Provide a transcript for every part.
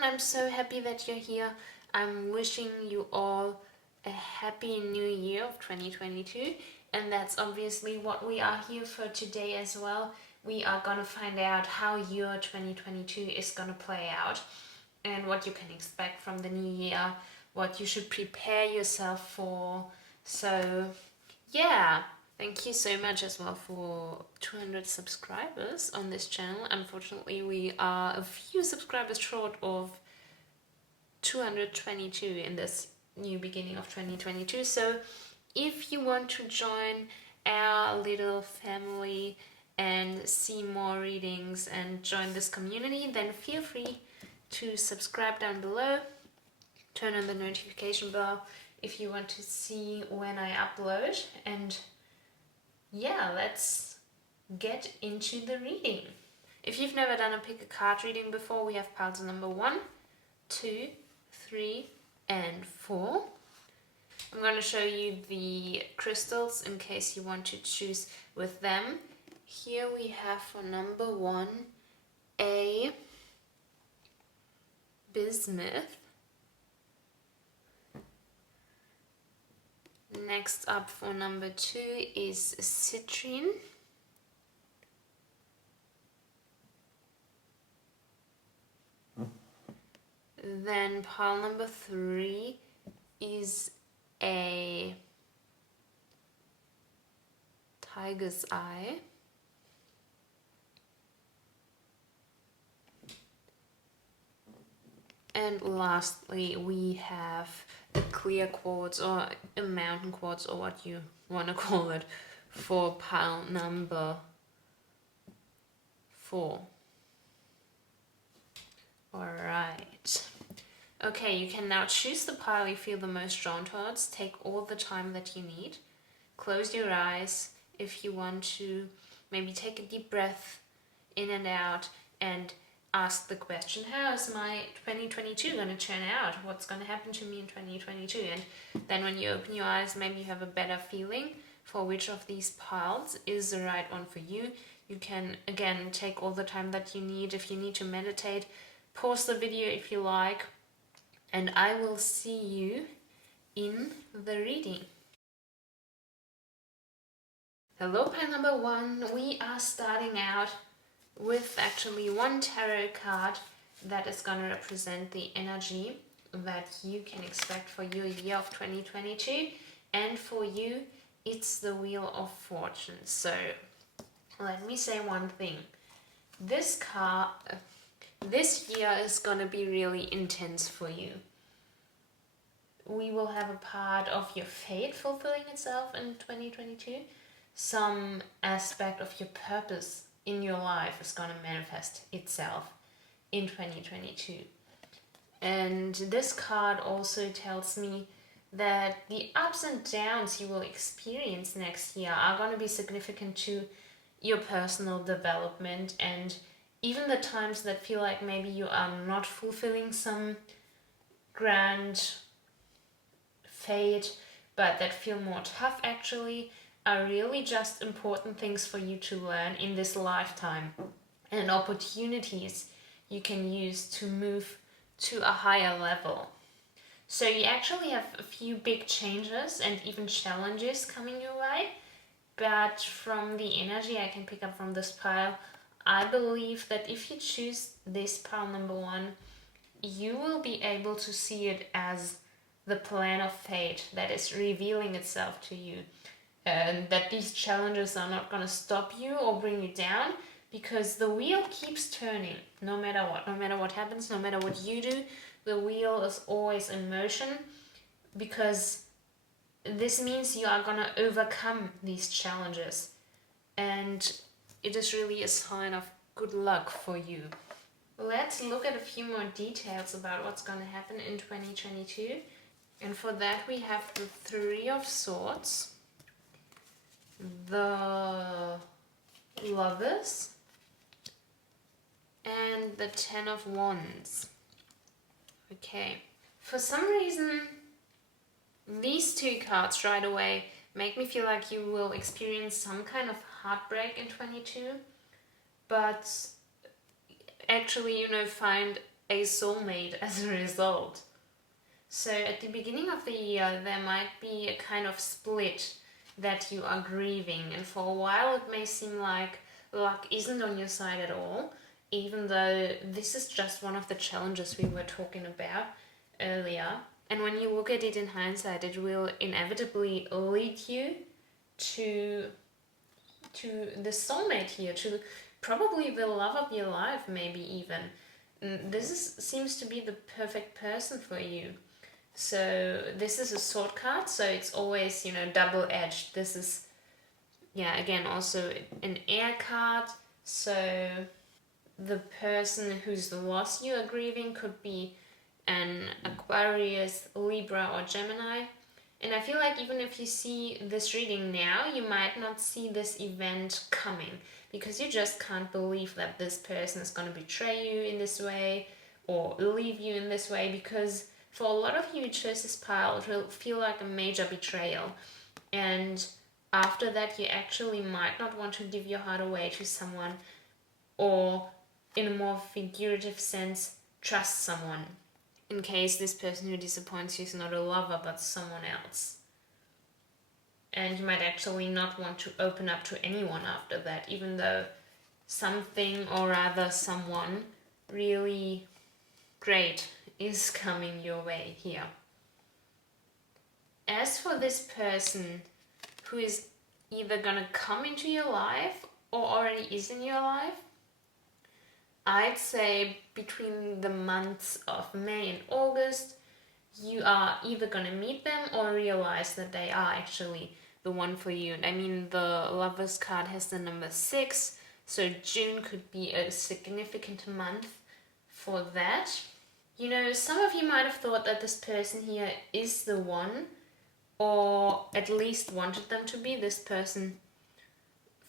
everyone, I'm so happy that you're here. I'm wishing you all a happy new year of 2022, and that's obviously what we are here for today as well. We are gonna find out how your 2022 is gonna play out and what you can expect from the new year, what you should prepare yourself for. So yeah, thank you so much as well for 200 subscribers on this channel. Unfortunately, we are a few subscribers short of 222 in this new beginning of 2022. So if you want to join our little family and see more readings and join this community, then feel free to subscribe down below. Turn on the notification bell if you want to see when I upload. And yeah, let's get into the reading. If you've never done a pick a card reading before, we have piles number 1, 2, 3, and 4. I'm going to show you the crystals in case you want to choose with them. Here we have for number 1 a bismuth. Next up for number 2 is citrine. Then pile number 3 is a tiger's eye. And lastly, we have a clear quartz or a mountain quartz, or what you want to call it, for pile number 4. Alright. Okay, you can now choose the pile you feel the most drawn towards. Take all the time that you need. Close your eyes if you want to. Maybe take a deep breath in and out and ask the question, how is my 2022 going to turn out? What's going to happen to me in 2022? And then when you open your eyes, maybe you have a better feeling for which of these piles is the right one for you. You can, again, take all the time that you need. If you need to meditate, pause the video if you like, and I will see you in the reading. Hello, pile number 1. We are starting out with actually one tarot card that is going to represent the energy that you can expect for your year of 2022, and for you it's the Wheel of Fortune. So let me say one thing. This year is going to be really intense for you. We will have a part of your fate fulfilling itself in 2022. Some aspect of your purpose in your life is going to manifest itself in 2022. And this card also tells me that the ups and downs you will experience next year are going to be significant to your personal development, and even the times that feel like maybe you are not fulfilling some grand fate, but that feel more tough actually, are really just important things for you to learn in this lifetime, and opportunities you can use to move to a higher level. So you actually have a few big changes and even challenges coming your way, but from the energy I can pick up from this pile, I believe that if you choose this pile number 1, you will be able to see it as the plan of fate that is revealing itself to you. And that these challenges are not going to stop you or bring you down, because the wheel keeps turning no matter what happens, no matter what you do. The wheel is always in motion, because this means you are going to overcome these challenges, and it is really a sign of good luck for you. Let's look at a few more details about what's going to happen in 2022. And for that we have the 3 of Swords, the Lovers, and the 10 of Wands. Okay, for some reason these 2 cards right away make me feel like you will experience some kind of heartbreak in 22, but actually, find a soulmate as a result. So at the beginning of the year, there might be a kind of split that you are grieving, and for a while it may seem like luck isn't on your side at all, even though this is just one of the challenges we were talking about earlier. And when you look at it in hindsight, it will inevitably lead you to the soulmate here, to probably the love of your life, maybe even. Seems to be the perfect person for you. So this is a sword card, so it's always, double-edged. This is, again, also an air card. So the person whose loss you are grieving could be an Aquarius, Libra, or Gemini. And I feel like even if you see this reading now, you might not see this event coming, because you just can't believe that this person is going to betray you in this way or leave you in this way, because for a lot of you who chose this pile, it will feel like a major betrayal. And after that, you actually might not want to give your heart away to someone, or in a more figurative sense, trust someone, in case this person who disappoints you is not a lover but someone else. And you might actually not want to open up to anyone after that, even though something, or rather someone, really great is coming your way here. As for this person who is either gonna come into your life or already is in your life, I'd say between the months of May and August, you are either gonna meet them or realize that they are actually the one for you. And I mean, the Lovers card has the number 6, so June could be a significant month for that. Some of you might have thought that this person here is the one, or at least wanted them to be, this person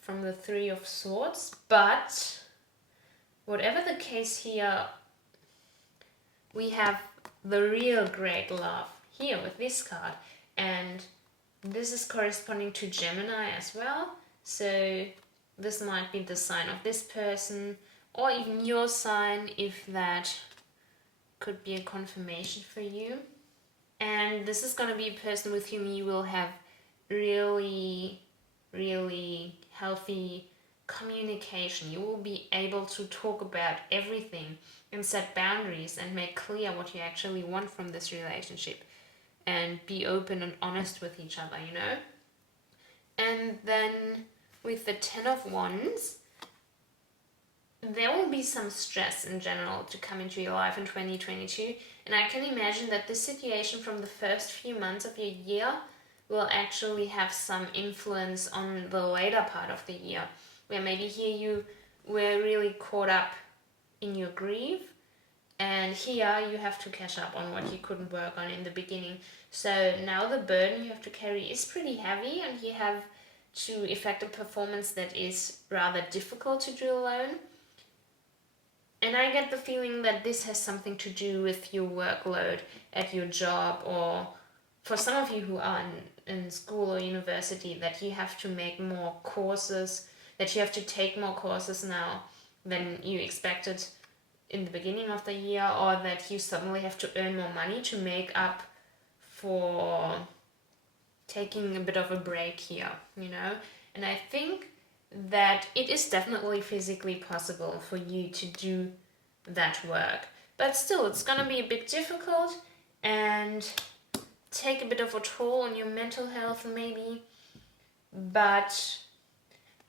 from the 3 of Swords. But whatever the case here, we have the real great love here with this card. And this is corresponding to Gemini as well. So this might be the sign of this person, or even your sign, if that could be a confirmation for you. And this is going to be a person with whom you will have really, really healthy communication. You will be able to talk about everything and set boundaries and make clear what you actually want from this relationship, and be open and honest with each other, And then with the 10 of Wands, there will be some stress in general to come into your life in 2022, and I can imagine that this situation from the first few months of your year will actually have some influence on the later part of the year, where maybe here you were really caught up in your grief, and here you have to catch up on what you couldn't work on in the beginning. So now the burden you have to carry is pretty heavy, and you have to effect a performance that is rather difficult to do alone. And I get the feeling that this has something to do with your workload at your job, or for some of you who are in school or university, that you have to make more courses, that you have to take more courses now than you expected in the beginning of the year, or that you suddenly have to earn more money to make up for taking a bit of a break here, And I think that it is definitely physically possible for you to do that work. But still, it's gonna be a bit difficult and take a bit of a toll on your mental health maybe. But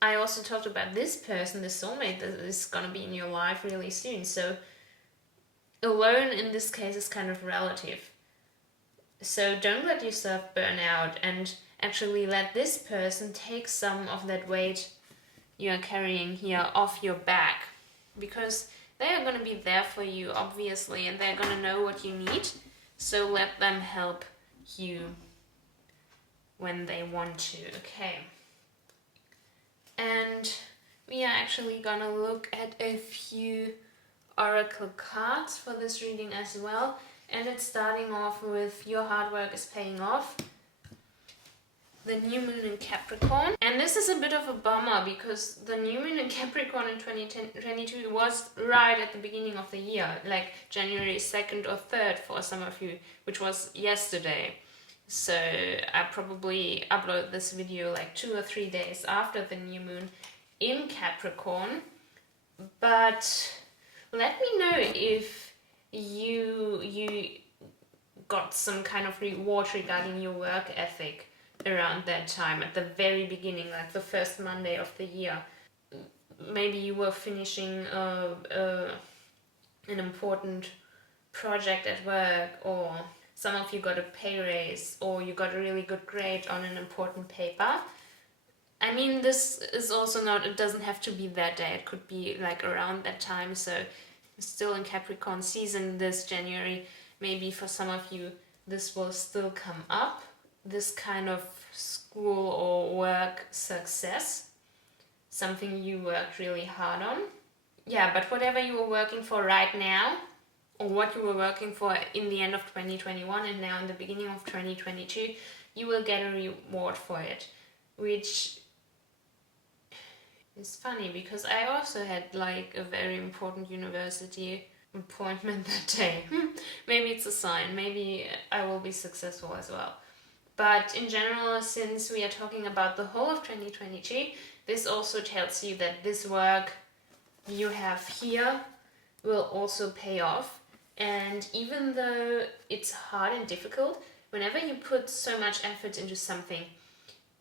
I also talked about this person, the soulmate, that is gonna be in your life really soon. So alone in this case is kind of relative. So don't let yourself burn out, and actually let this person take some of that weight you are carrying here off your back, because they are going to be there for you, obviously, and they're going to know what you need. So let them help you when they want to, okay? And we are actually going to look at a few oracle cards for this reading as well. And it's starting off with your hard work is paying off. the new moon in Capricorn. And this is a bit of a bummer because the new moon in Capricorn in 2022 was right at the beginning of the year, like January 2nd or 3rd for some of you, which was yesterday. So I probably upload this video like 2 or 3 days after the new moon in Capricorn. But let me know if you got some kind of reward regarding your work ethic around that time, at the very beginning, like the first Monday of the year. Maybe you were finishing an important project at work, or some of you got a pay raise, or you got a really good grade on an important paper. I mean, this is also not, it doesn't have to be that day, it could be like around that time. So still in Capricorn season this January, maybe for some of you this will still come up, this kind of school or work success, something you worked really hard on. Yeah, but whatever you were working for right now, or what you were working for in the end of 2021 and now in the beginning of 2022, you will get a reward for it, which is funny because I also had like a very important university appointment that day. Maybe it's a sign, maybe I will be successful as well. But in general, since we are talking about the whole of 2022, this also tells you that this work you have here will also pay off. And even though it's hard and difficult, whenever you put so much effort into something,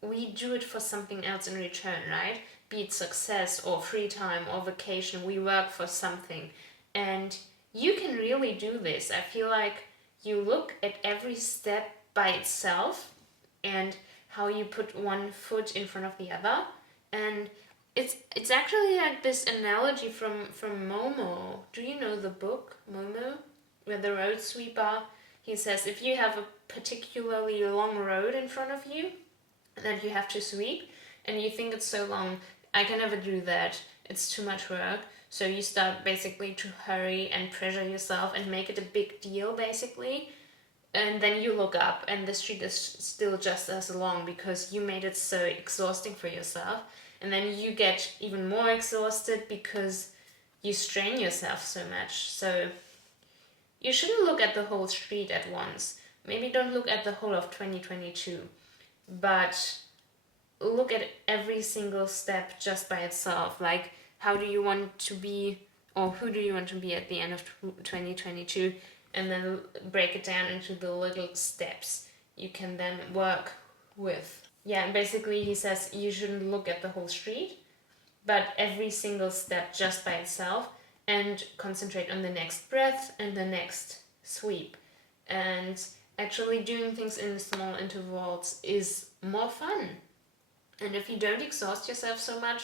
we do it for something else in return, right? Be it success or free time or vacation, we work for something. And you can really do this. I feel like you look at every step by itself and how you put one foot in front of the other. And it's actually like this analogy from Momo. Do you know the book Momo, where the road sweeper, he says if you have a particularly long road in front of you that you have to sweep and you think it's so long, I can never do that, it's too much work. So you start basically to hurry and pressure yourself and make it a big deal basically. And then you look up and the street is still just as long because you made it so exhausting for yourself. And then you get even more exhausted because you strain yourself so much. So you shouldn't look at the whole street at once. Maybe don't look at the whole of 2022, but look at every single step just by itself. Like, how do you want to be, or who do you want to be at the end of 2022? And then break it down into the little steps you can then work with. Yeah, and basically he says you shouldn't look at the whole street, but every single step just by itself, and concentrate on the next breath and the next sweep. And actually doing things in small intervals is more fun. And if you don't exhaust yourself so much,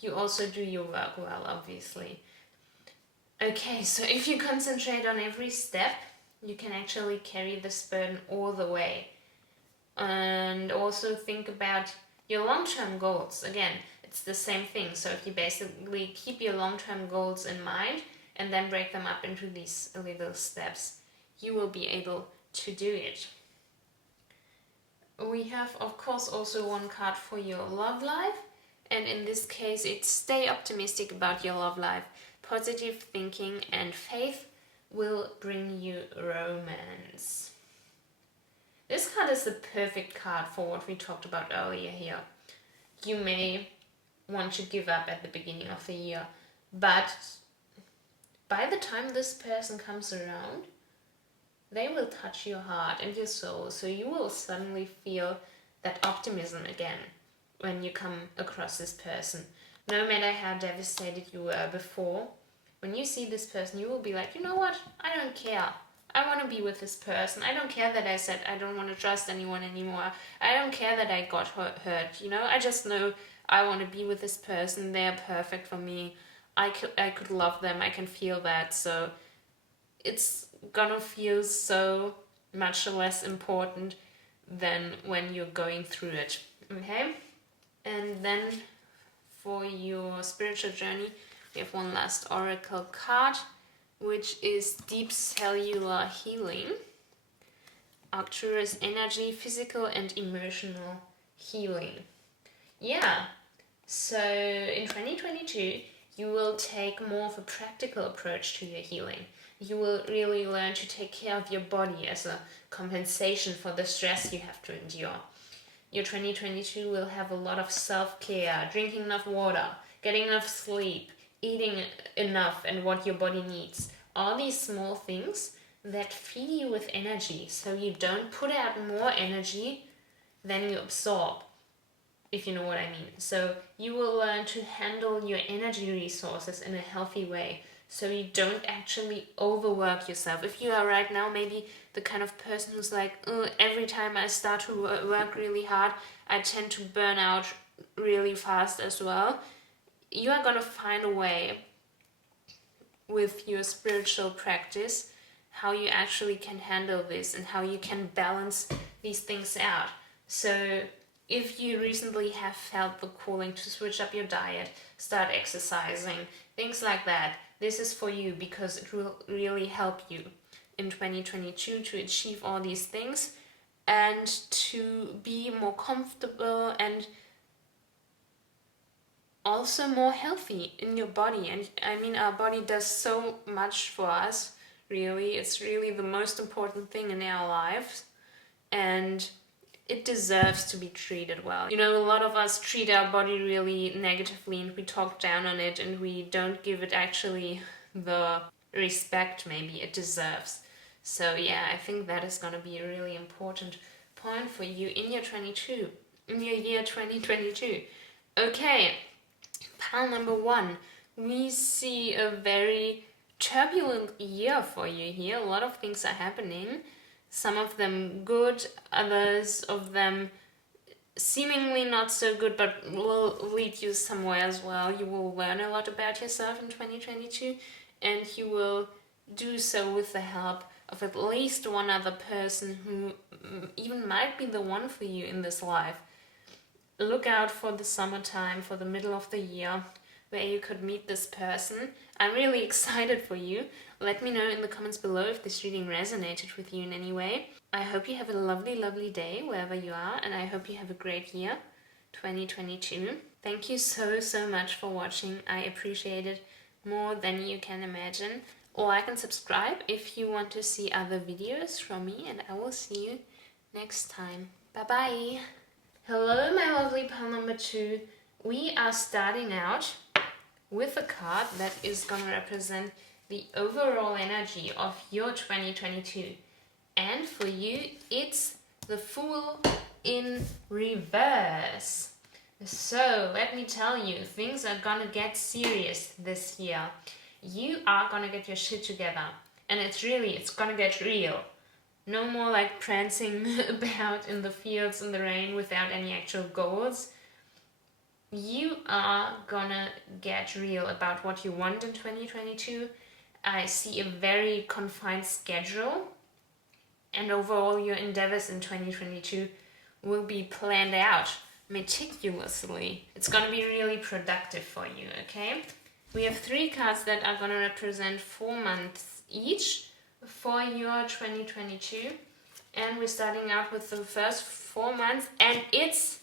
you also do your work well, obviously. Okay, so if you concentrate on every step, you can actually carry this burden all the way. And also think about your long-term goals. Again, it's the same thing. So if you basically keep your long-term goals in mind and then break them up into these little steps, you will be able to do it. We have, of course, also one card for your love life. And in this case, it's stay optimistic about your love life. Positive thinking and faith will bring you romance. This card is the perfect card for what we talked about earlier here. You may want to give up at the beginning of the year, but by the time this person comes around, they will touch your heart and your soul, so you will suddenly feel that optimism again when you come across this person. No matter how devastated you were before, when you see this person, you will be like, you know what, I don't care. I want to be with this person. I don't care that I said I don't want to trust anyone anymore. I don't care that I got hurt, you know. I just know I want to be with this person. They're perfect for me. I could love them. I can feel that. So it's gonna feel so much less important than when you're going through it. Okay? And then for your spiritual journey, we have one last oracle card, which is Deep Cellular Healing. Arcturus energy, physical and emotional healing. Yeah, so in 2022, you will take more of a practical approach to your healing. You will really learn to take care of your body as a compensation for the stress you have to endure. Your 2022 will have a lot of self-care, drinking enough water, getting enough sleep, eating enough and what your body needs. All these small things that feed you with energy so you don't put out more energy than you absorb, if you know what I mean. So you will learn to handle your energy resources in a healthy way so you don't actually overwork yourself. If you are right now maybe the kind of person who's like, every time I start to work really hard, I tend to burn out really fast as well, you are going to find a way with your spiritual practice how you actually can handle this and how you can balance these things out. So if you recently have felt the calling to switch up your diet, start exercising, things like that, this is for you because it will really help you in 2022 to achieve all these things and to be more comfortable and also more healthy in your body. And I mean, our body does so much for us, really. It's really the most important thing in our lives. And it deserves to be treated well. You know, a lot of us treat our body really negatively and we talk down on it and we don't give it actually the respect maybe it deserves. So yeah, I think that is going to be a really important point for you in your year 2022. Okay, pile number 1. We see a very turbulent year for you here. A lot of things are happening. Some of them good, others of them seemingly not so good, but will lead you somewhere as well. You will learn a lot about yourself in 2022, and you will do so with the help of at least one other person who even might be the one for you in this life. Look out for the summertime, for the middle of the year, where you could meet this person. I'm really excited for you. Let me know in the comments below if this reading resonated with you in any way. I hope you have a lovely, lovely day wherever you are, and I hope you have a great year, 2022. Thank you so, so much for watching. I appreciate it more than you can imagine. Like and subscribe if you want to see other videos from me, and I will see you next time. Bye-bye! Hello, my lovely pile number 2. We are starting out with a card that is going to represent the overall energy of your 2022. And for you, it's the Fool in reverse. So, let me tell you, things are going to get serious this year. You are going to get your shit together. And it's going to get real. No more like prancing about in the fields in the rain without any actual goals. You are gonna get real about what you want in 2022. I see a very confined schedule, and overall your endeavors in 2022 will be planned out meticulously. It's gonna be really productive for you, okay? We have 3 cards that are gonna represent 4 months each for your 2022, and we're starting out with the first 4 months, and it's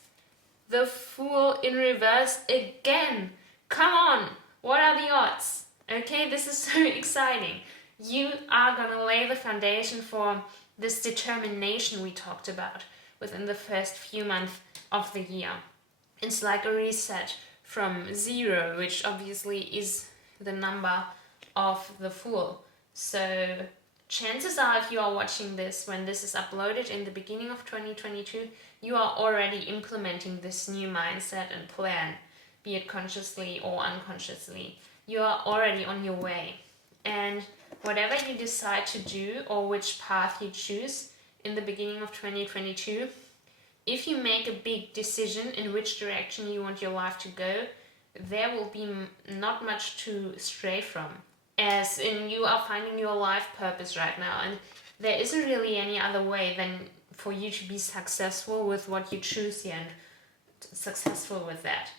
the Fool in reverse again. Come on, what are the odds? Okay, this is so exciting. You are gonna lay the foundation for this determination we talked about within the first few months of the year. It's like a reset from 0, which obviously is the number of the Fool. So chances are, if you are watching this when this is uploaded in the beginning of 2022, you are already implementing this new mindset and plan, be it consciously or unconsciously. You are already on your way. And whatever you decide to do or which path you choose in the beginning of 2022, if you make a big decision in which direction you want your life to go, there will be not much to stray from. As in, you are finding your life purpose right now, and there isn't really any other way than for you to be successful with what you choose here and successful with that.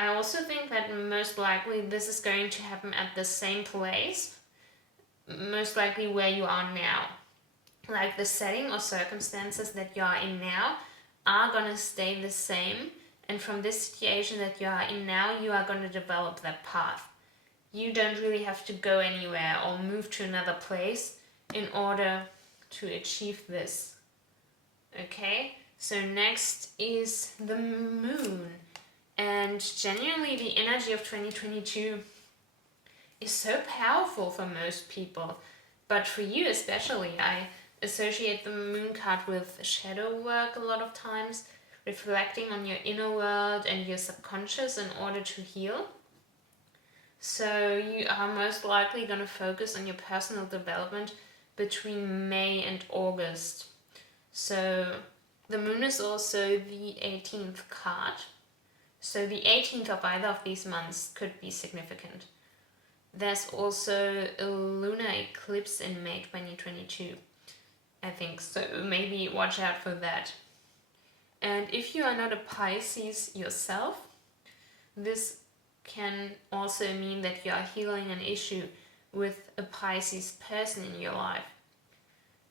I also think that most likely this is going to happen at the same place, most likely where you are now. Like the setting or circumstances that you are in now are gonna stay the same, and from this situation that you are in now, you are gonna develop that path. You don't really have to go anywhere or move to another place in order to achieve this. Okay, so next is the moon. And genuinely, the energy of 2022 is so powerful for most people. But for you especially, I associate the moon card with shadow work a lot of times, reflecting on your inner world and your subconscious in order to heal. So you are most likely going to focus on your personal development between May and August. So the moon is also the 18th card. So the 18th of either of these months could be significant. There's also a lunar eclipse in May 2022, I think, so maybe watch out for that. And if you are not a Pisces yourself, this can also mean that you are healing an issue with a Pisces person in your life.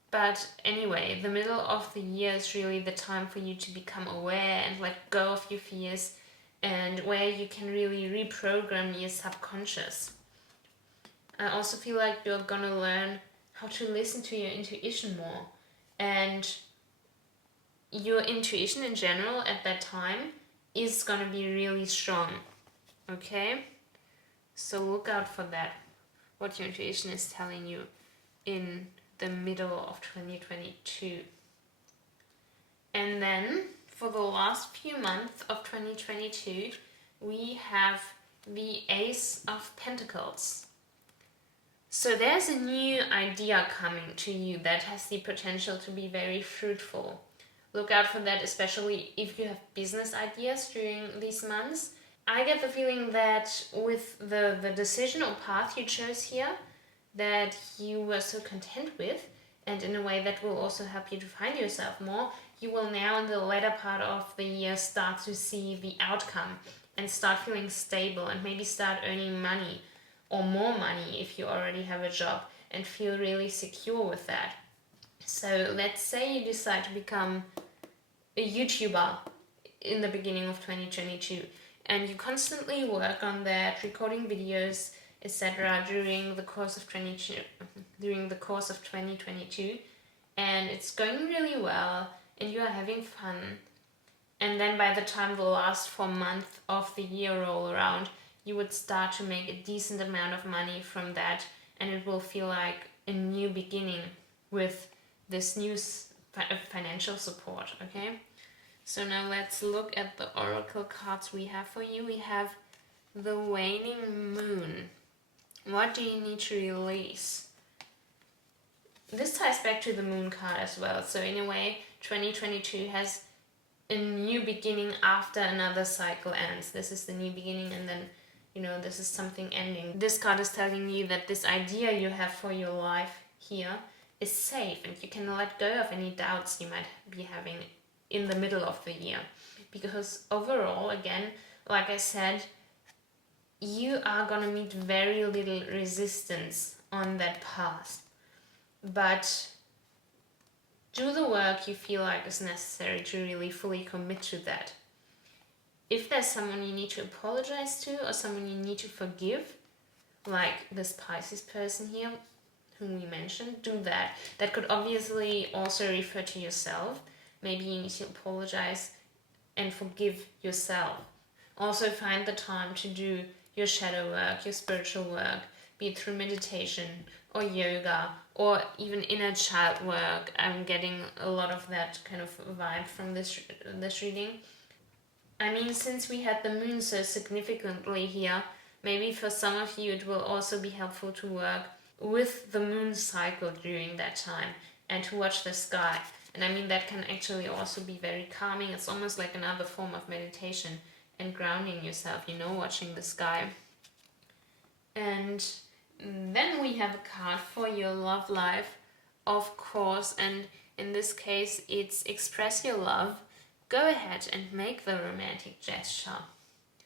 But anyway, the middle of the year is really the time for you to become aware and let go of your fears, and where you can really reprogram your subconscious. I also feel like you're gonna learn how to listen to your intuition more, and your intuition in general at that time is gonna be really strong. Okay? So look out for that, what your intuition is telling you in the middle of 2022. And then for the last few months of 2022, we have the Ace of Pentacles. So there's a new idea coming to you that has the potential to be very fruitful. Look out for that, especially if you have business ideas during these months. I get the feeling that with the decision or path you chose here, that you were so content with, and in a way that will also help you to find yourself more, you will now in the latter part of the year start to see the outcome and start feeling stable and maybe start earning money or more money if you already have a job, and feel really secure with that. So let's say you decide to become a YouTuber in the beginning of 2022, and you constantly work on that, recording videos, etc. during the course of 2022, and it's going really well and you are having fun. And then by the time the last 4 months of the year roll around, you would start to make a decent amount of money from that, and it will feel like a new beginning with this new financial support. Okay, so now let's look at the oracle cards we have for you. We have the waning moon. What do you need to release? This ties back to the moon card as well. So in a way, 2022 has a new beginning after another cycle ends. This is the new beginning, and then, this is something ending. This card is telling you that this idea you have for your life here is safe, and you can let go of any doubts you might be having in the middle of the year. Because overall, again, like I said, you are gonna meet very little resistance on that path. But do the work you feel like is necessary to really fully commit to that. If there's someone you need to apologize to or someone you need to forgive, like this Pisces person here whom we mentioned, do that. That could obviously also refer to yourself. Maybe you need to apologize and forgive yourself. Also find the time to do your shadow work, your spiritual work, be it through meditation or yoga or even inner child work. I'm getting a lot of that kind of vibe from this reading. I mean, since we had the moon so significantly here, maybe for some of you it will also be helpful to work with the moon cycle during that time and to watch the sky. And I mean, that can actually also be very calming. It's almost like another form of meditation and grounding yourself, watching the sky. And then we have a card for your love life, of course, and in this case it's express your love. Go ahead and make the romantic gesture.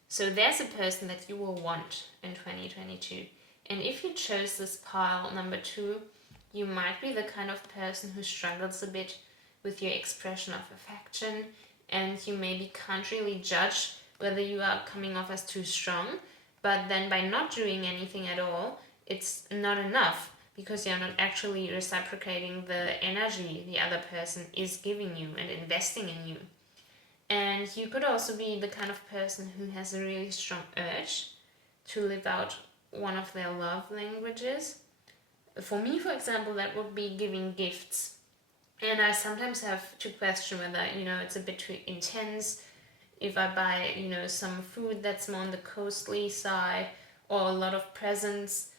So there's a person that you will want in 2022. And if you chose this pile number 2, you might be the kind of person who struggles a bit with your expression of affection and you maybe can't really judge whether you are coming off as too strong. But then by not doing anything at all, it's not enough, because you're not actually reciprocating the energy the other person is giving you and investing in you. And you could also be the kind of person who has a really strong urge to live out one of their love languages. For me, for example, that would be giving gifts. And I sometimes have to question whether, it's a bit too intense if I buy, some food that's more on the costly side, or a lot of presents.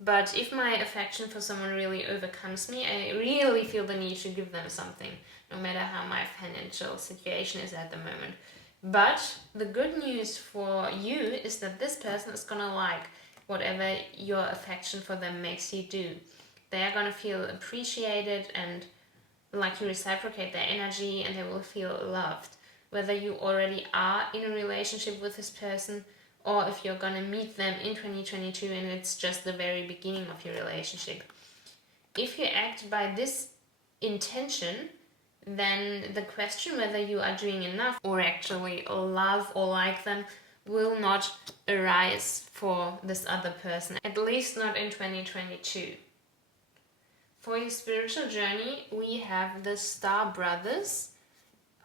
But if my affection for someone really overcomes me, I really feel the need to give them something, no matter how my financial situation is at the moment. But the good news for you is that this person is gonna like whatever your affection for them makes you do. They are gonna feel appreciated and like you reciprocate their energy, and they will feel loved. Whether you already are in a relationship with this person, or if you're gonna meet them in 2022 and it's just the very beginning of your relationship. If you act by this intention, then the question whether you are doing enough or actually love or like them will not arise for this other person, at least not in 2022. For your spiritual journey, we have the Star Brothers: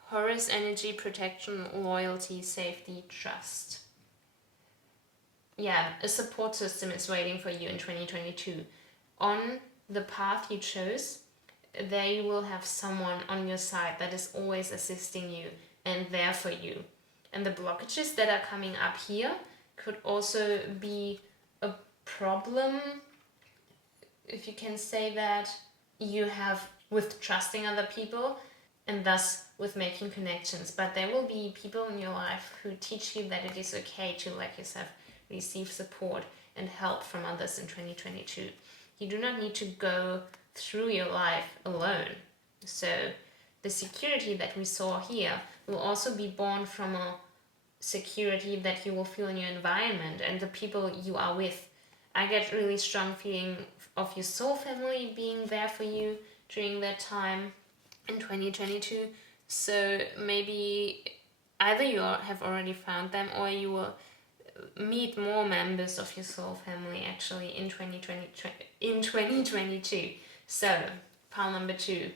Horus energy, protection, loyalty, safety, trust. Yeah, a support system is waiting for you in 2022. On the path you chose, there you will have someone on your side that is always assisting you and there for you. And the blockages that are coming up here could also be a problem, if you can say that, you have with trusting other people, and thus with making connections. But there will be people in your life who teach you that it is okay to let yourself receive support and help from others in 2022. You do not need to go through your life alone. So the security that we saw here will also be born from a security that you will feel in your environment and the people you are with. I get really strong feeling of your soul family being there for you during that time in 2022. So maybe either you have already found them, or you will meet more members of your soul family actually in 2022. So, pile number 2.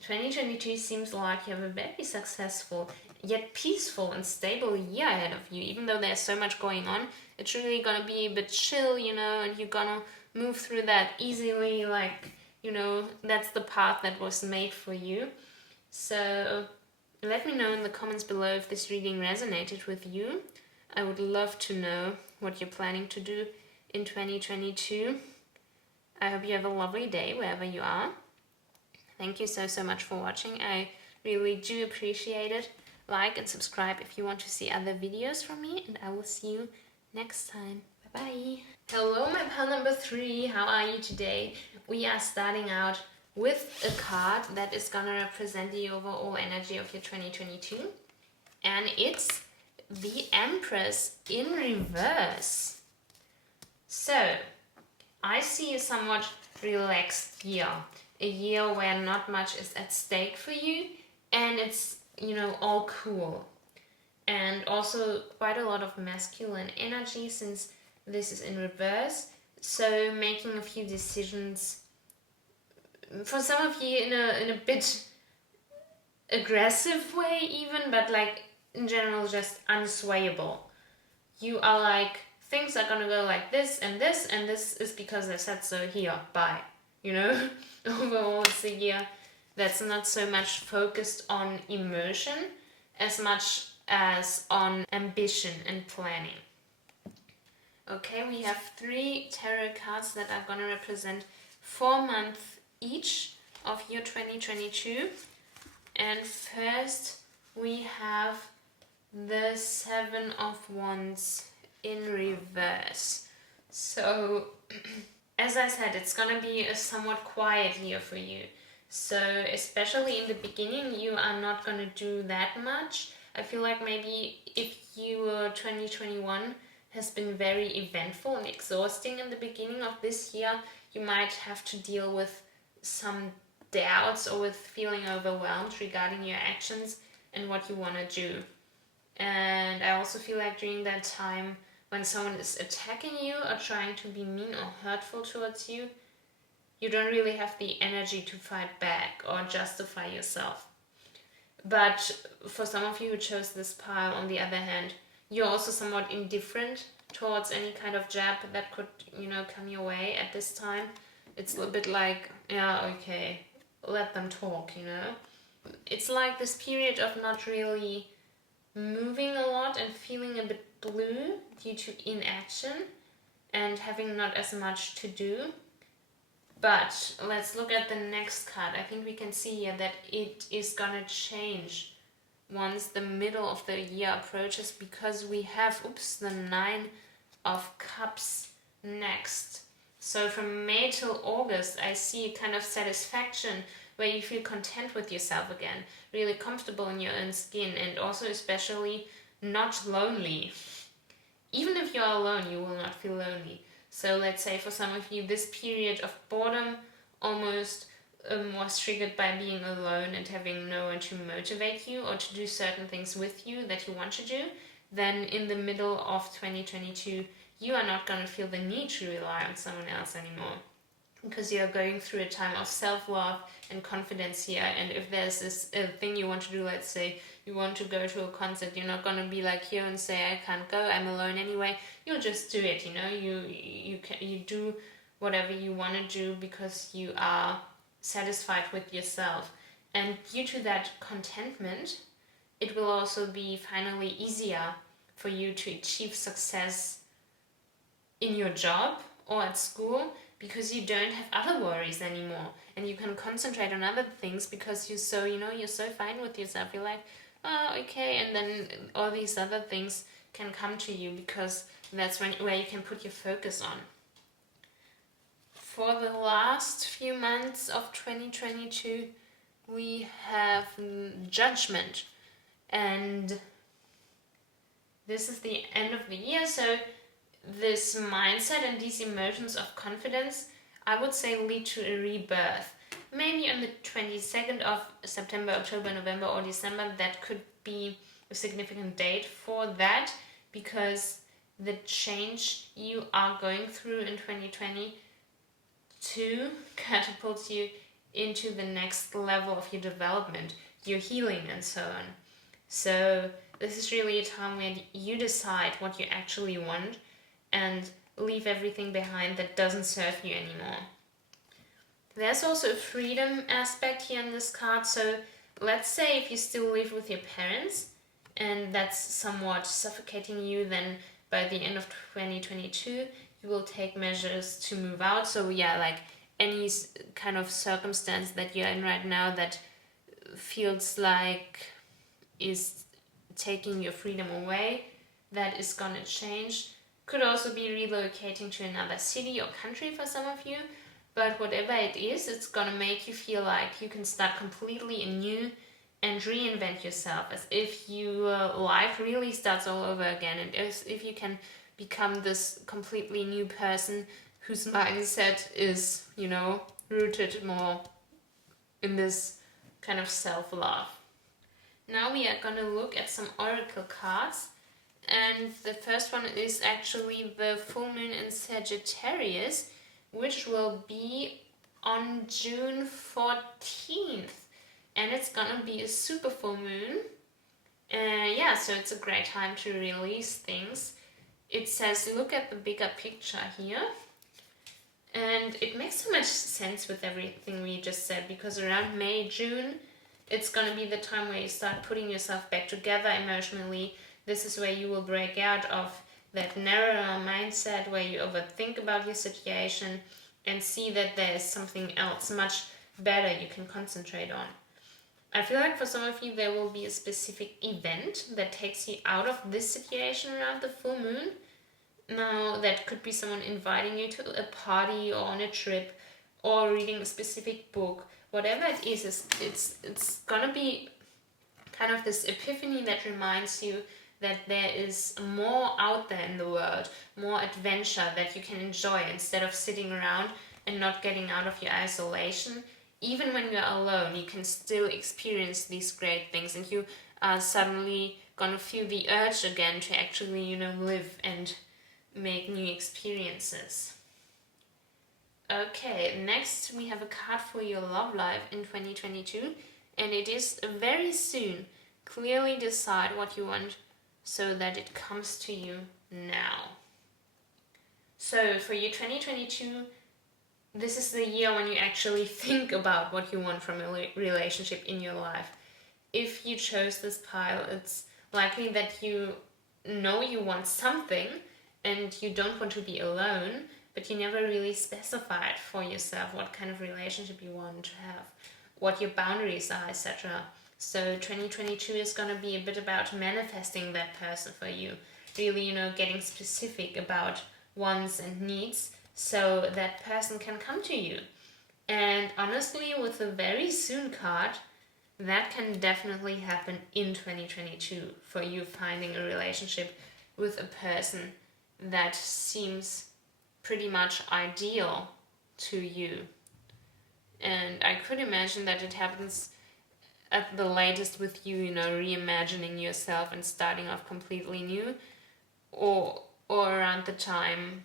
2022 seems like you have a very successful yet peaceful and stable year ahead of you. Even though there's so much going on, it's really gonna be a bit chill, and you're gonna move through that easily, like, that's the path that was made for you. So let me know in the comments below if this reading resonated with you. I would love to know what you're planning to do in 2022. I hope you have a lovely day wherever you are. Thank you so much for watching. I really do appreciate it. Like and subscribe if you want to see other videos from me, and I will see you next time. Bye bye. Hello, my pal number 3. How are you today? We are starting out with a card that is gonna represent the overall energy of your 2022, and it's the Empress in reverse. So I see a somewhat relaxed year, a year where not much is at stake for you, and it's all cool, and also quite a lot of masculine energy since this is in reverse. So making a few decisions, for some of you in a bit aggressive way even, but like in general just unswayable. You are like, things are gonna go like this and this, and this is because I said so, here, bye. Overall it's a year that's not so much focused on emotion as much as on ambition and planning. Okay, we have 3 tarot cards that are gonna represent 4 months each of your 2022. And first we have the 7 of Wands in reverse. So as I said, it's gonna be a somewhat quiet year for you. So especially in the beginning, you are not gonna do that much. I feel like maybe if your 2021 has been very eventful and exhausting in the beginning of this year, you might have to deal with some doubts or with feeling overwhelmed regarding your actions. and what you want to do. And I also feel like during that time, when someone is attacking you or trying to be mean or hurtful towards you, you don't really have the energy to fight back or justify yourself. But for some of you who chose this pile, on the other hand, you're also somewhat indifferent towards any kind of jab that could, come your way at this time. It's a bit like, yeah, okay, let them talk, It's like this period of not really moving a lot and feeling a bit blue due to inaction and having not as much to do. But let's look at the next card. I think we can see here that it is gonna change once the middle of the year approaches, because we have, the 9 of Cups next. So from May till August, I see kind of satisfaction where you feel content with yourself again, really comfortable in your own skin, and also especially not lonely. Even if you're alone, you will not feel lonely. So let's say for some of you, this period of boredom almost was triggered by being alone and having no one to motivate you or to do certain things with you that you want to do. Then in the middle of 2022, you are not going to feel the need to rely on someone else anymore, because you're going through a time of self-love and confidence here. And if there's this thing you want to do, let's say you want to go to a concert, you're not going to be like here and say, I can't go, I'm alone anyway. You'll just do it, you do whatever you want to do because you are satisfied with yourself. And due to that contentment, it will also be finally easier for you to achieve success in your job or at school, because you don't have other worries anymore, and you can concentrate on other things because you're so, you're so fine with yourself. You're like, oh, okay, and then all these other things can come to you because that's where you can put your focus on. For the last few months of 2022, we have Judgment, and this is the end of the year, so this mindset and these emotions of confidence, I would say, lead to a rebirth. Maybe on the 22nd of September, October, November, or December, that could be a significant date for that, because the change you are going through in 2022 catapults you into the next level of your development, your healing, and so on. So this is really a time where you decide what you actually want and leave everything behind that doesn't serve you anymore. There's also a freedom aspect here in this card. So let's say if you still live with your parents and that's somewhat suffocating you, then by the end of 2022, you will take measures to move out. So yeah, like any kind of circumstance that you're in right now that feels like is taking your freedom away, that is gonna change. Could also be relocating to another city or country for some of you, but whatever it is, it's gonna make you feel like you can start completely anew and reinvent yourself, as if your life really starts all over again, and as if you can become this completely new person whose mindset is, rooted more in this kind of self-love. Now we are gonna look at some oracle cards. And the first one is actually the full moon in Sagittarius, which will be on June 14th. And it's gonna be a super full moon. So it's a great time to release things. It says, look at the bigger picture here. And it makes so much sense with everything we just said, because around May, June, it's gonna be the time where you start putting yourself back together emotionally. This is where you will break out of that narrower mindset where you overthink about your situation and see that there is something else much better you can concentrate on. I feel like for some of you there will be a specific event that takes you out of this situation around the full moon. Now that could be someone inviting you to a party or on a trip or reading a specific book. Whatever it is, it's gonna be kind of this epiphany that reminds you that there is more out there in the world, more adventure that you can enjoy instead of sitting around and not getting out of your isolation. Even when you're alone, you can still experience these great things, and you are suddenly gonna feel the urge again to actually, live and make new experiences. Okay, next we have a card for your love life in 2022, and it is very soon. Clearly decide what you want so that it comes to you now. So for you 2022, this is the year when you actually think about what you want from a relationship in your life. If you chose this pile, it's likely that you know you want something and you don't want to be alone, but you never really specified for yourself what kind of relationship you want to have, what your boundaries are, etc. So 2022 is going to be a bit about manifesting that person for you. Really, getting specific about wants and needs so that person can come to you. And honestly, with the very soon card, that can definitely happen in 2022 for you finding a relationship with a person that seems pretty much ideal to you. And I could imagine that it happens at the latest with you, reimagining yourself and starting off completely new, or around the time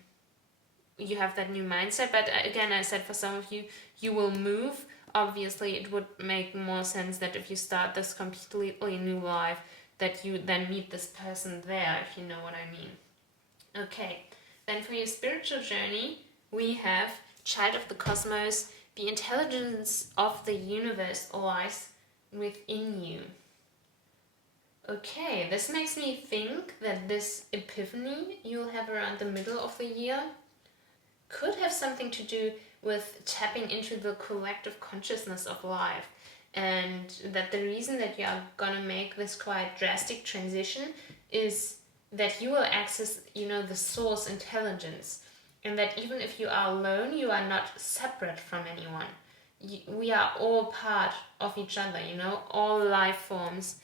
you have that new mindset. But again, I said for some of you, you will move. Obviously, it would make more sense that if you start this completely new life, that you then meet this person there, if you know what I mean. Okay, then for your spiritual journey, we have Child of the Cosmos. The intelligence of the universe lies within you. Okay, this makes me think that this epiphany you'll have around the middle of the year could have something to do with tapping into the collective consciousness of life, and that the reason that you are gonna make this quite drastic transition is that you will access, the source intelligence, and that even if you are alone, you are not separate from anyone. We are all part of each other, all life forms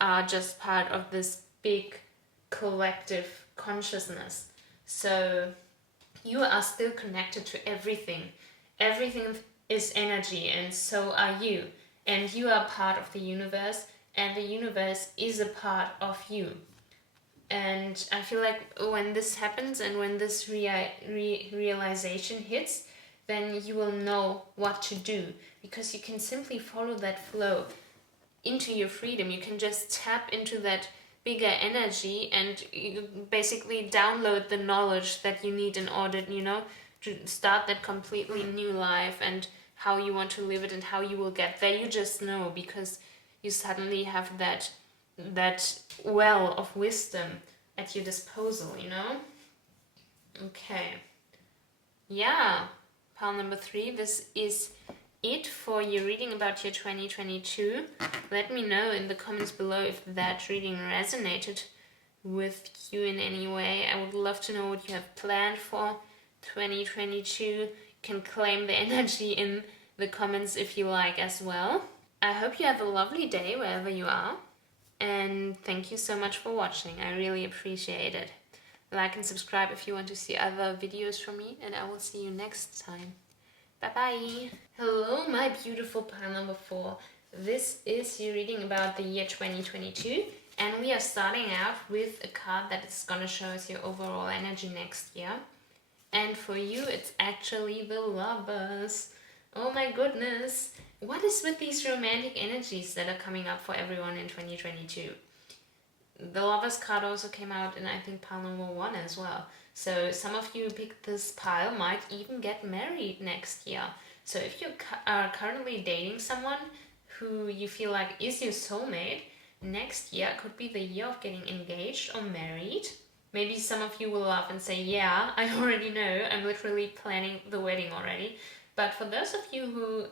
are just part of this big collective consciousness. So you are still connected to everything. Everything is energy, and so are you. And you are part of the universe, and the universe is a part of you. And I feel like when this happens and when this realization hits, then you will know what to do, because you can simply follow that flow into your freedom. You can just tap into that bigger energy and you basically download the knowledge that you need in order, to start that completely new life and how you want to live it and how you will get there. You just know, because you suddenly have that well of wisdom at your disposal, Okay. Yeah. Pile number 3, this is it for your reading about your 2022. Let me know in the comments below if that reading resonated with you in any way. I would love to know what you have planned for 2022. You can claim the energy in the comments if you like as well. I hope you have a lovely day wherever you are, and thank you so much for watching. I really appreciate it. Like and subscribe if you want to see other videos from me, and I will see you next time. Bye bye. Hello, my beautiful pile number 4. This is your reading about the year 2022, and we are starting out with a card that is gonna show us your overall energy next year. And for you, it's actually the Lovers. Oh my goodness. What is with these romantic energies that are coming up for everyone in 2022? The Lovers card also came out in, I think, pile number 1 as well. So some of you who picked this pile might even get married next year. So if you are currently dating someone who you feel like is your soulmate, next year could be the year of getting engaged or married. Maybe some of you will laugh and say, yeah, I already know, I'm literally planning the wedding already. But for those of you who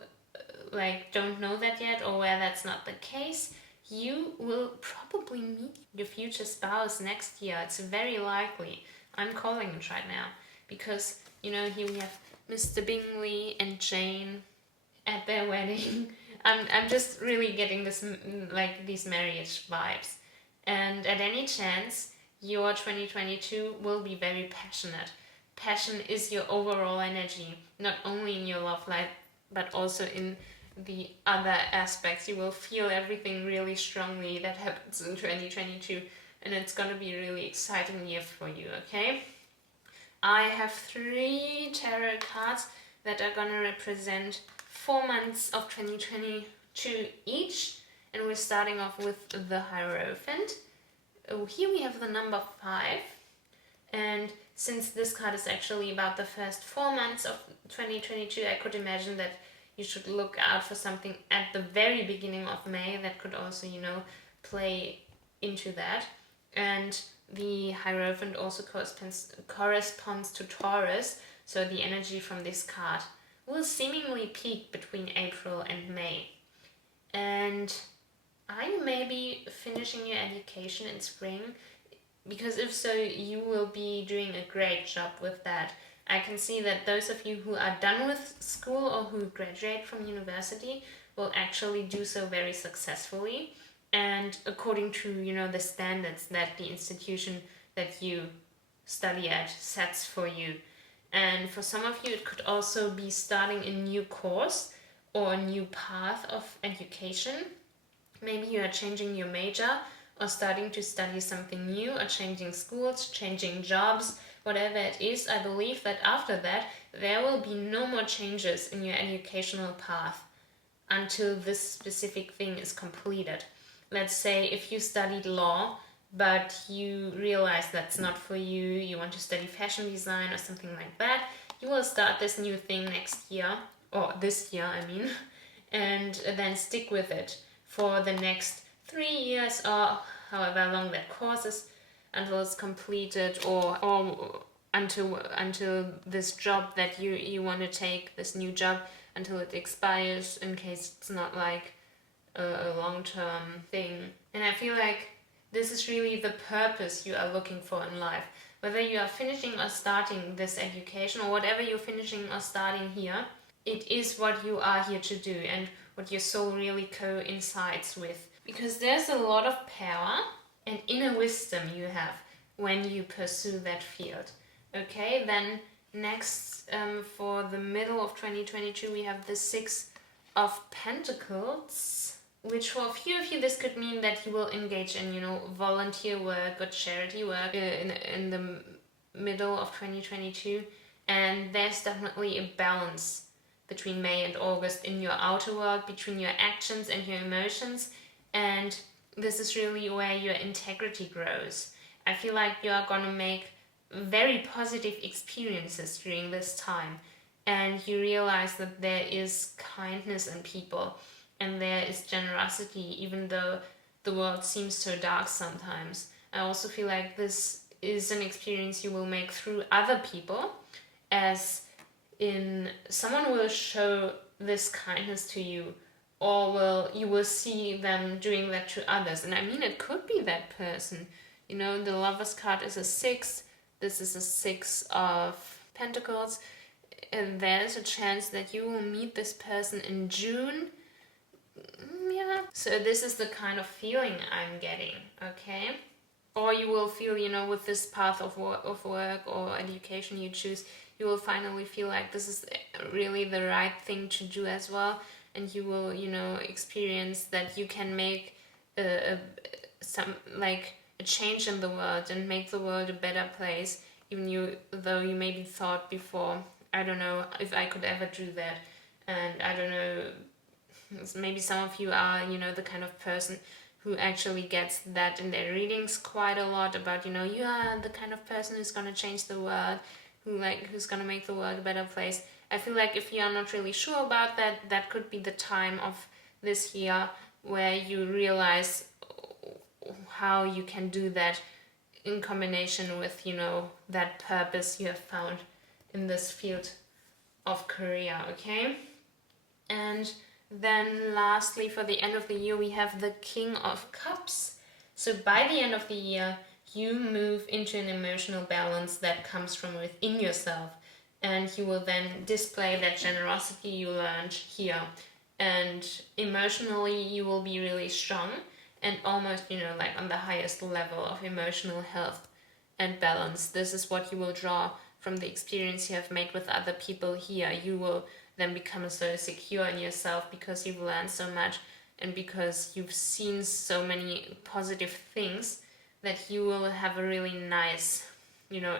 don't know that yet, or where that's not the case, you will probably meet your future spouse next year. It's very likely. I'm calling it right now, because here we have Mr. Bingley and Jane at their wedding. I'm just really getting this these marriage vibes, and at any chance your 2022 will be very passionate. Passion is your overall energy, not only in your love life but also in the other aspects. You will feel everything really strongly that happens in 2022, and it's gonna be a really exciting year for you, okay? I have 3 tarot cards that are gonna represent 4 months of 2022 each, and we're starting off with the Hierophant. Here we have the number 5, and since this card is actually about the first 4 months of 2022, I could imagine that you should look out for something at the very beginning of May that could also, play into that. And the Hierophant also corresponds to Taurus, so the energy from this card will seemingly peak between April and May. And are you maybe finishing your education in spring? Because if so, you will be doing a great job with that. I can see that those of you who are done with school or who graduate from university will actually do so very successfully and according to, the standards that the institution that you study at sets for you. And for some of you, it could also be starting a new course or a new path of education. Maybe you are changing your major or starting to study something new or changing schools, changing jobs, whatever it is. I believe that after that, there will be no more changes in your educational path until this specific thing is completed. Let's say if you studied law, but you realize that's not for you, you want to study fashion design or something like that, you will start this new thing next year, or this year, I mean, and then stick with it for the next 3 years or however long that course is until it's completed, or until this job that you want to take, this new job, until it expires, in case it's not like a long-term thing. And I feel like this is really the purpose you are looking for in life. Whether you are finishing or starting this education, or whatever you're finishing or starting here, it is what you are here to do and what your soul really coincides with. Because there's a lot of power and inner wisdom you have when you pursue that field. Okay, then next, for the middle of 2022, we have the 6 of Pentacles, which for a few of you, this could mean that you will engage in, volunteer work or charity work in the middle of 2022. And there's definitely a balance between May and August in your outer world, between your actions and your emotions. And this is really where your integrity grows. I feel like you are gonna make very positive experiences during this time. And you realize that there is kindness in people and there is generosity, even though the world seems so dark sometimes. I also feel like this is an experience you will make through other people, as in someone will show this kindness to you, or you will see them doing that to others. And I mean, it could be that person. The Lover's card is a 6. This is a 6 of Pentacles. And there's a chance that you will meet this person in June. Yeah. So this is the kind of feeling I'm getting, okay? Or you will feel, with this path of work or education you choose, you will finally feel like this is really the right thing to do as well. And you will, experience that you can make a change in the world and make the world a better place, even though you maybe thought before, I don't know if I could ever do that. And I don't know, maybe some of you are, the kind of person who actually gets that in their readings quite a lot about, you are the kind of person who's going to change the world, who's going to make the world a better place. I feel like if you are not really sure about that, that could be the time of this year where you realize how you can do that in combination with, that purpose you have found in this field of career, okay? And then lastly, for the end of the year, we have the King of Cups. So by the end of the year, you move into an emotional balance that comes from within yourself. And you will then display that generosity you learned here. And emotionally, you will be really strong and almost, on the highest level of emotional health and balance. This is what you will draw from the experience you have made with other people here. You will then become so secure in yourself because you've learned so much and because you've seen so many positive things, that you will have a really nice,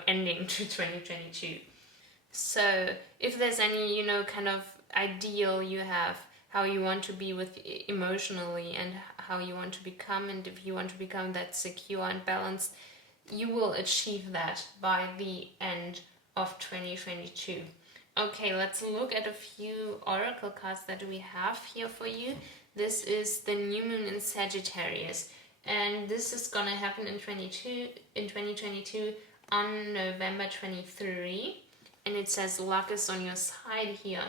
ending to 2022. So if there's any, kind of ideal you have, how you want to be with emotionally and how you want to become, and if you want to become that secure and balanced, you will achieve that by the end of 2022. Okay, let's look at a few oracle cards that we have here for you. This is the new moon in Sagittarius, and this is gonna happen in 2022 on November 23, and it says luck is on your side here.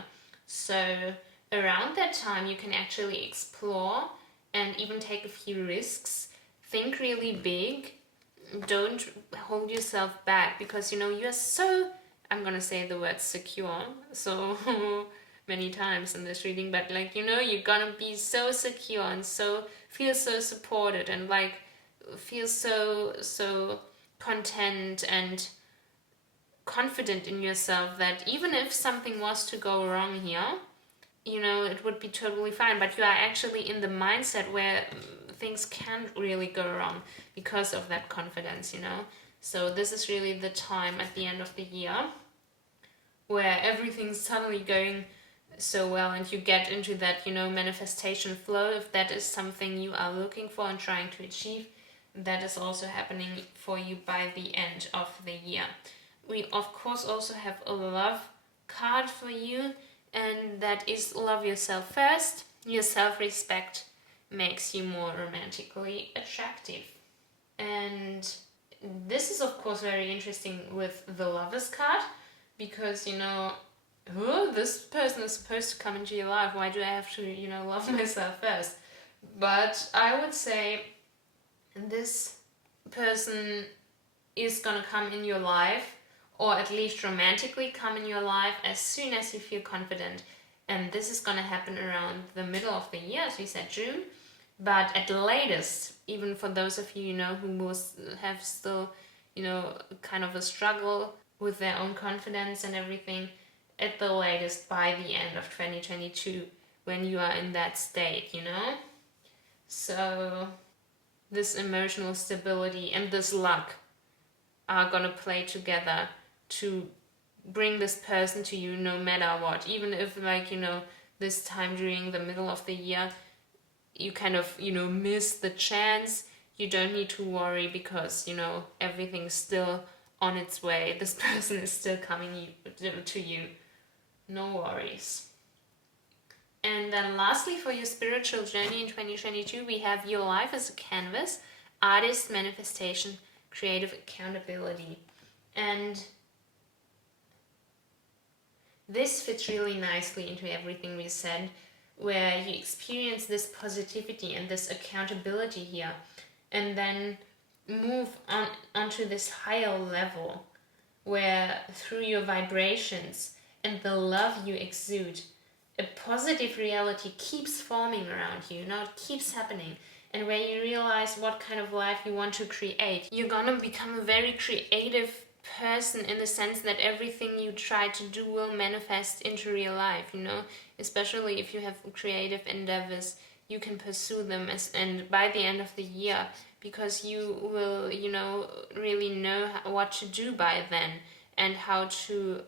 So around that time you can actually explore and even take a few risks. Think really big. Don't hold yourself back, because you're so, I'm gonna say the word secure so many times in this reading, but you're gonna be so secure and so feel so supported and feel so content and confident in yourself that even if something was to go wrong here, it would be totally fine. But you are actually in the mindset where things can't really go wrong because of that confidence, So this is really the time at the end of the year where everything's suddenly going so well and you get into that, manifestation flow. If that is something you are looking for and trying to achieve, that is also happening for you by the end of the year. We of course also have a love card for you, and that is love yourself first. Your self-respect makes you more romantically attractive. And this is of course very interesting with the Lovers card, because this person is supposed to come into your life. Why do I have to love myself first? But I would say this person is gonna come in your life, or at least romantically come in your life, as soon as you feel confident. And this is gonna happen around the middle of the year, as we said, June. But at the latest, even for those of you, who will have still, kind of a struggle with their own confidence and everything, at the latest by the end of 2022, when you are in that state, So this emotional stability and this luck are gonna play together to bring this person to you no matter what. Even if this time during the middle of the year you kind of miss the chance, you don't need to worry, because everything's still on its way. This person is still coming to you. No worries. And then lastly, for your spiritual journey in 2022, we have your life as a canvas, artist, manifestation, creative accountability. And this fits really nicely into everything we said, where you experience this positivity and this accountability here, and then move onto this higher level, where through your vibrations and the love you exude, a positive reality keeps forming around you. It keeps happening. And where you realize what kind of life you want to create, you're gonna become a very creative person, in the sense that everything you try to do will manifest into real life, especially if you have creative endeavors, you can pursue them and by the end of the year, because you will really know what to do by then and how to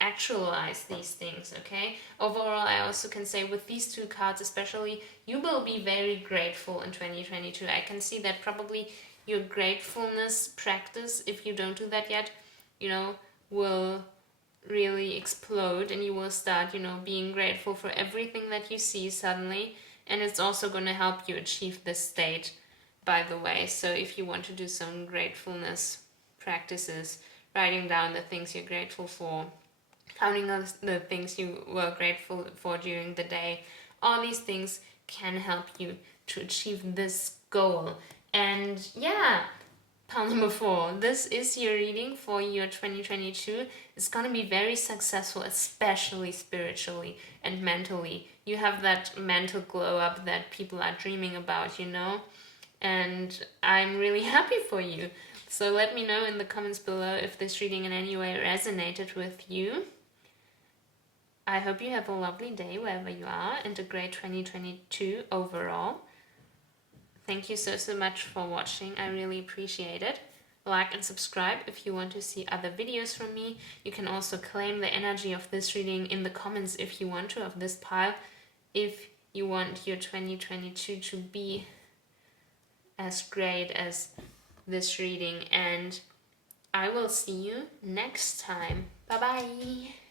actualize these things. Okay, overall I also can say with these two cards especially, you will be very grateful in 2022. I can see that probably your gratefulness practice, if you don't do that yet, will really explode, and you will start being grateful for everything that you see suddenly. And it's also going to help you achieve this state, by the way. So if you want to do some gratefulness practices, writing down the things you're grateful for, counting the things you were grateful for during the day, all these things can help you to achieve this goal. And yeah, pile number 4, this is your reading for your 2022. It's gonna be very successful, especially spiritually and mentally. You have that mental glow up that people are dreaming about, and I'm really happy for you. So let me know in the comments below if this reading in any way resonated with you. I hope you have a lovely day wherever you are and a great 2022 overall. Thank you so much for watching. I really appreciate it. Like and subscribe if you want to see other videos from me. You can also claim the energy of this reading in the comments if you want to, of this pile, if you want your 2022 to be as great as this reading. And I will see you next time. Bye bye.